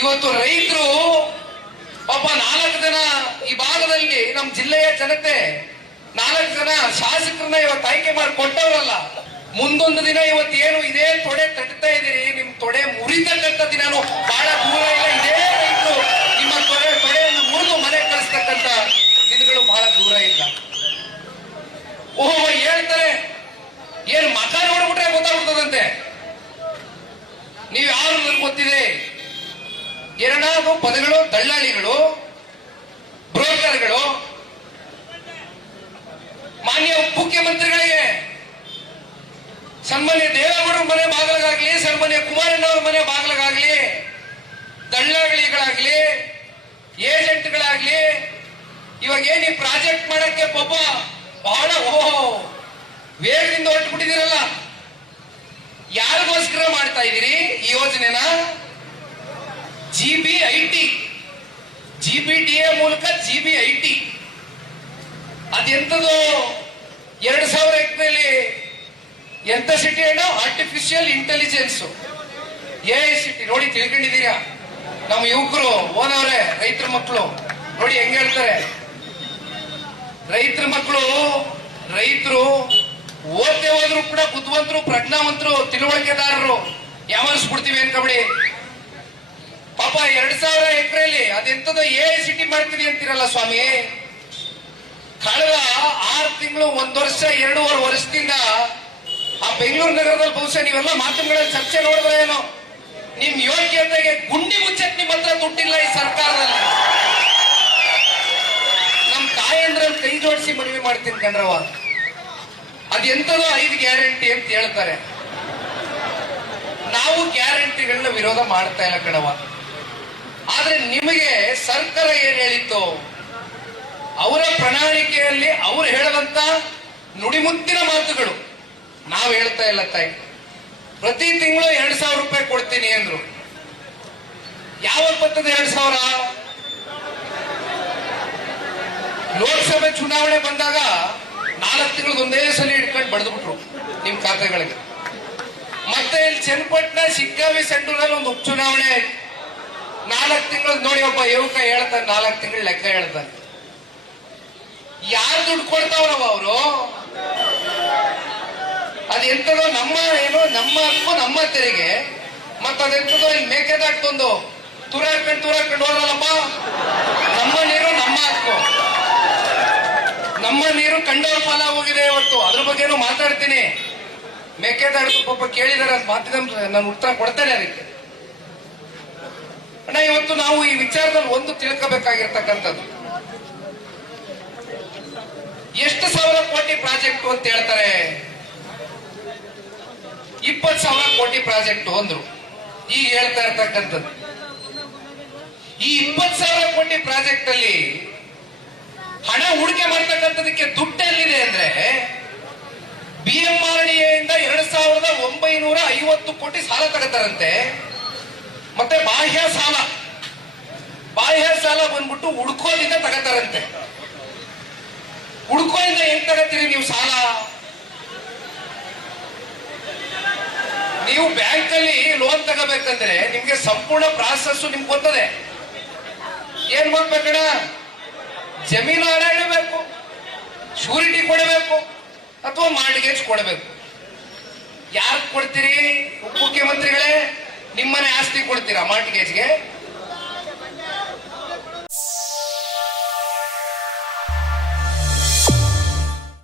ಇವತ್ತು ರೈತರು ಒಬ್ಬ 4 ಜನ ಈ ಭಾಗದಲ್ಲಿ ನಮ್ಮ ಜಿಲ್ಲೆಯ ಜನತೆ 4 ಜನ ಶಾಸಕರನ್ನ ಇವತ್ತು ಆಯ್ಕೆ ಮಾಡಿ ಕೊಟ್ಟವರಲ್ಲ. ಮುಂದೊಂದು ದಿನ ಇವತ್ತೇನು ಇದೇ ತೊಡೆ ತಟ್ತಾ ಇದೀರಿ, ನಿಮ್ ತೊಡೆ ಮುರಿತಕ್ಕಂಥ ದಿನಾನು ಬಹಳ ದೂರ ಇಲ್ಲ. ಇದೇ ರೈತರು ನಿಮ್ಮ ತೊಡೆಯನ್ನು ಮುರಿದು ಮನೆ ಕಳಿಸ್ತಕ್ಕಂಥ ದಿನಗಳು ಬಹಳ ದೂರ ಇಲ್ಲ. ಓಹೋ ಹೇಳ್ತಾರೆ, ಏನು ಮಕ ನೋಡ್ಬಿಟ್ರೆ ಗೊತ್ತಾಗ್ಬಿಡ್ತದಂತೆ. ನೀವು ಯಾರು ನನ್ಗೆ ಗೊತ್ತಿದೆ, ಎರಡಾರು ಪದಗಳು ದಳ್ಳಾಳಿಗಳು, ಬ್ರೋಕರ್ಗಳು. ಮಾನ್ಯ ಮುಖ್ಯಮಂತ್ರಿಗಳಿಗೆ ಸನ್ಮಾನ್ಯ ದೇವೇಗೌಡರ ಮನೆ ಬಾಗಿಲಾಗ್ಲಿ, ಸನ್ಮಾನ್ಯ ಕುಮಾರಣ್ಣವ್ರ ಮನೆ ಬಾಗಿಲಾಗ್ಲಿ, ದಳ್ಳಾಳಿಗಳಾಗ್ಲಿ, ಏಜೆಂಟ್ಗಳಾಗ್ಲಿ, ಇವಾಗ ಏನ್ ಈ ಪ್ರಾಜೆಕ್ಟ್ ಮಾಡಕ್ಕೆ ಪಾಪ ಬಹಳ ವೇಗದಿಂದ ಹೊರಟು ಬಿಟ್ಟಿದ್ದೀರಲ್ಲ. ಯಾರಿಗೋಸ್ಕರ ಮಾಡ್ತಾ ಇದ್ದೀರಿ ಈ ಯೋಜನೆನ? GBIT, GBDA ಮೂಲಕ GBIT. ಅದೆಂತದು 2000 ಎಕರೆಯಲ್ಲಿ ಎಂತ ಸಿಟಿ ಅಣ್ಣ? Artificial intelligence, AI city. ನೋಡಿ ತಿಳ್ಕೊಂಡಿದ್ದೀರಾ? ನಮ್ಮ ಯುವಕರು ಓದವ್ರೆ, ರೈತರ ಮಕ್ಕಳು ನೋಡಿ ಹೆಂಗ್ ಹೇಳ್ತಾರೆ. ರೈತರ ಮಕ್ಕಳು, ರೈತರು ಓದ್ತೇ ಹೋದ್ರು ಕೂಡ ಬುದ್ಧಿವಂತರು, ಪ್ರಜ್ಞಾವಂತರು, ತಿಳುವಳಿಕೆದಾರರು. ಯಾವನ್ಸ್ಬಿಡ್ತೀವಿ ಅನ್ಕಬಿಡಿ. ಪಾಪ 2000 ಎಕರೆಯಲ್ಲಿ ಅದೆಂತದ AI ಸಿಟಿ ಮಾಡ್ತೀವಿ ಅಂತೀರಲ್ಲ ಸ್ವಾಮಿ. ಕಳೆದ 6 ತಿಂಗಳು, 1 ವರ್ಷ, 2.5 ವರ್ಷದಿಂದ ಆ ಬೆಂಗಳೂರು ನಗರದಲ್ಲಿ ಬಹುಶಃ ನೀವೆಲ್ಲ ಮಾಧ್ಯಮಗಳಲ್ಲಿ ಚರ್ಚೆ ನೋಡಿದ್ರೆ ಏನೋ, ನಿಮ್ ಯೋಗ್ಯತೆಗೆ ಗುಂಡಿ ಮುಚ್ಚಕ್ ನಿಮ್ಮ ಹತ್ರ ದುಡ್ಡಿಲ್ಲ ಈ ಸರ್ಕಾರದಲ್ಲಿ. ನಮ್ ತಾಯಂದ್ರಲ್ಲಿ ಕೈ ಜೋಡಿಸಿ ಮನವಿ ಮಾಡ್ತೀನಿ ಕಣ್ರವ. ಅದೆಂತದೋ 5 ಗ್ಯಾರಂಟಿ ಅಂತ ಹೇಳ್ತಾರೆ. ನಾವು ಗ್ಯಾರಂಟಿಗಳನ್ನ ವಿರೋಧ ಮಾಡ್ತಾ ಇಲ್ಲ ಕಣವ. ಆದ್ರೆ ನಿಮಗೆ ಸರ್ಕಾರ ಏನ್ ಹೇಳಿತ್ತು, ಅವರ ಪ್ರಣಾಳಿಕೆಯಲ್ಲಿ ಅವ್ರು ಹೇಳದಂತ ನುಡಿಮುತ್ತಿನ ಮಾತುಗಳು ನಾವು ಹೇಳ್ತಾ ಇಲ್ಲ ತಾಯಿ. ಪ್ರತಿ ತಿಂಗಳು 2,000 ರೂಪಾಯಿ ಕೊಡ್ತೀನಿ ಅಂದ್ರು. ಯಾವಾಗ ಬರ್ತದೆ 2,000? ಲೋಕಸಭೆ ಚುನಾವಣೆ ಬಂದಾಗ 4 ತಿಂಗಳು ಒಂದೇ ಸಲ ಹಿಡ್ಕೊಂಡು ಬಡ್ದ್ಬಿಟ್ರು ನಿಮ್ ಖಾತೆಗಳಿಗೆ. ಮತ್ತೆ ಇಲ್ಲಿ ಚನ್ನಪಟ್ಟಣ ಶಿಗ್ಗಾವಿ ಸೆಂಟೂರಲ್ಲಿ ಒಂದು ಉಪಚುನಾವಣೆ 4 ತಿಂಗಳು. ನೋಡಿ ಒಬ್ಬ ಯುವಕ ಹೇಳ್ತಾನೆ, 4 ತಿಂಗಳು ಲೆಕ್ಕ ಹೇಳ್ತಾನೆ. ಯಾರು ದುಡ್ಡು ಕೊಡ್ತಾವ್ರವ ಅವರು? ಅದೆಂತದೋ ನಮ್ಮ ಏನು, ನಮ್ಮ ಹಕ್ಕು, ನಮ್ಮ ತೆರಿಗೆ. ಮತ್ತ ಅದೆಂತದೋ ಇಲ್ಲಿ ಮೇಕೆದಾಟೊಂದು ತೂರಾಡ್ಕೊಂಡು ಹೋದ್ರಲ್ಲಪ್ಪ. ನಮ್ಮ ನೀರು ನಮ್ಮ ಹಕ್ಕು, ನಮ್ಮ ನೀರು ಕಂಡವ್ರ ಫಲ ಹೋಗಿದೆ ಇವತ್ತು. ಅದ್ರ ಬಗ್ಗೆನೂ ಮಾತಾಡ್ತೀನಿ. ಮೇಕೆದಾಟು ಪಾಪ ಕೇಳಿದಾರೆ ಅಂತ ಮಾಧ್ಯಮ ನಾನು ಉತ್ತರ ಕೊಡ್ತೇನೆ ಅದಕ್ಕೆ. ಅಣ್ಣ, ಇವತ್ತು ನಾವು ಈ ವಿಚಾರದಲ್ಲಿ ಒಂದು ತಿಳ್ಕೋಬೇಕಾಗಿರ್ತಕ್ಕಂಥದ್ದು, ಎಷ್ಟು ಸಾವಿರ ಕೋಟಿ ಪ್ರಾಜೆಕ್ಟ್ ಅಂತ ಹೇಳ್ತಾರೆ? 20,000 ಕೋಟಿ ಪ್ರಾಜೆಕ್ಟ್ ಅಂದ್ರು. ಈಗ ಹೇಳ್ತಾ ಇರ್ತಕ್ಕಂಥದ್ದು ಈ 20,000 ಕೋಟಿ ಪ್ರಾಜೆಕ್ಟ್ ಅಲ್ಲಿ ಹಣ ಹೂಡಿಕೆ ಮಾಡ್ತಕ್ಕಂಥದಕ್ಕೆ ದುಡ್ಡು ಎಲ್ಲಿದೆ ಅಂದ್ರೆ, BMRDA ಇಂದ 2,950 ಕೋಟಿ ಸಾಲ ತಗೋತಾರಂತೆ. ಮತ್ತೆ ಬಾಹ್ಯ ಸಾಲ ಬಂದ್ಬಿಟ್ಟು ಹುಡ್ಕೋದಿಂದ ತಗೋತಾರಂತೆ. ಹುಡ್ಕೋದಿಂದ ಹೆಂಗ್ ತಗೋತೀರಿ ನೀವು ಸಾಲ? ನೀವು ಬ್ಯಾಂಕ್ ಅಲ್ಲಿ ಲೋನ್ ತಗೋಬೇಕಂದ್ರೆ ನಿಮ್ಗೆ ಸಂಪೂರ್ಣ ಪ್ರಾಸೆಸ್ ನಿಮ್ಗೆ ಗೊತ್ತದೆ. ಏನ್ ಮಾಡ್ಬೇಕಣ್ಣ? ಜಮೀನು ಹಣ ಇಡಬೇಕು, ಶೂರಿಟಿ ಕೊಡಬೇಕು, ಅಥವಾ ಮಾರ್ಟ್ಗೇಜ್ ಕೊಡಬೇಕು. ಯಾರು ಕೊಡ್ತೀರಿ? ಮುಖ್ಯಮಂತ್ರಿಗಳೇ, ನಿಮ್ಮನೆ ಆಸ್ತಿ ಕೊಡ್ತೀರಾ ಮಾರ್ಟ್ಗೇಜ್ಗೆ?